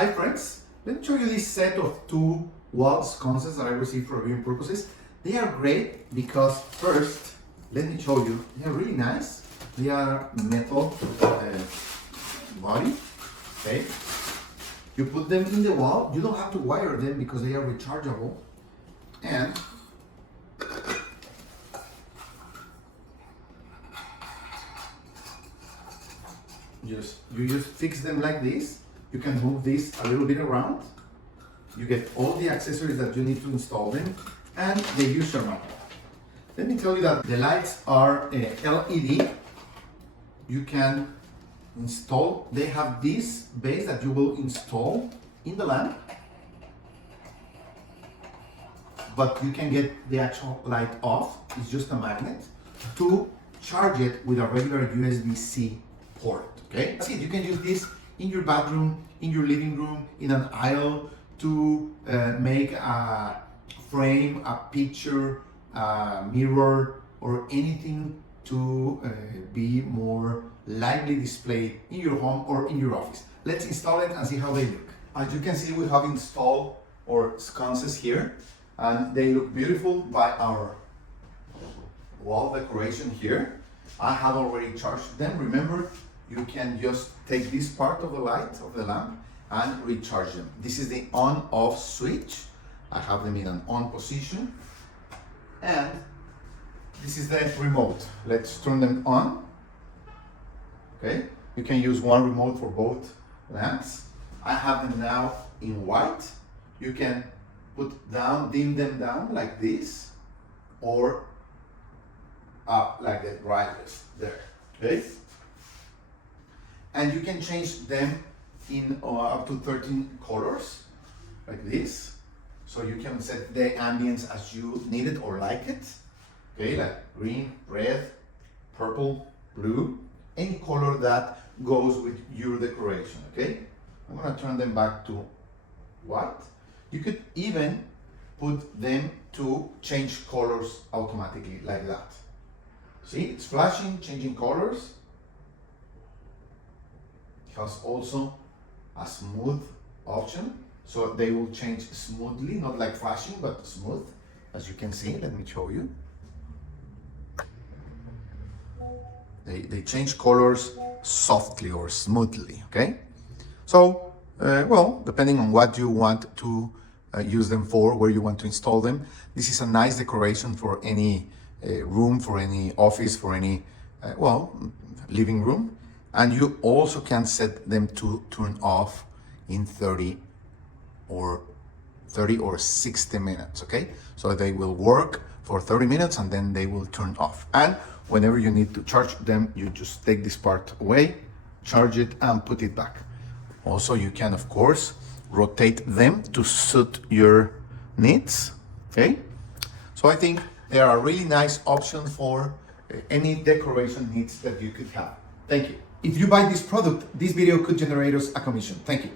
Hi friends, let me show you this set of two wall sconces that I received for viewing purposes. They are great because first, let me show you, they are really nice. They are metal body, okay? You put them in the wall, you don't have to wire them because they are rechargeable. And you just fix them like this. You can move this a little bit around. You get all the accessories that you need to install them, and the user manual. Let me tell you that the lights are LED. You can install, they have this base that you will install in the lamp, but you can get the actual light off. It's just a magnet to charge it with a regular USB-C port, okay? That's it. You can use this in your bathroom, in your living room, in an aisle to make a frame, a picture, a mirror, or anything to be more lively displayed in your home or in your office. Let's install it and see how they look. As you can see, we have installed our sconces here, and they look beautiful by our wall decoration here. I have already charged them. Remember, you can just take this part of the light of the lamp and recharge them. This is the on-off switch. I have them in an on position. And this is the remote. Let's turn them on. Okay, you can use one remote for both lamps. I have them now in white. You can dim them down like this, or up like that, right there. Okay, and you can change them in up to 13 colors like this, so you can set the ambience as you need it or like it. Okay, like green, red, purple, blue, any color that goes with your decoration. Okay, I'm gonna turn them back to white. You could even put them to change colors automatically like that. See, it's flashing, changing colors. It has also a smooth option, so they will change smoothly, not like flashing, but smooth, as you can see. Let me show you. They change colors softly or smoothly, okay? So, well, depending on what you want to use them for, where you want to install them, this is a nice decoration for any room, for any office, for any, well, living room. And you also can set them to turn off in 30 or 60 minutes, okay? So they will work for 30 minutes and then they will turn off. And whenever you need to charge them, you just take this part away, charge it, and put it back. Also, you can, of course, rotate them to suit your needs, okay? So I think they are a really nice option for any decoration needs that you could have. Thank you. If you buy this product, this video could generate us a commission. Thank you.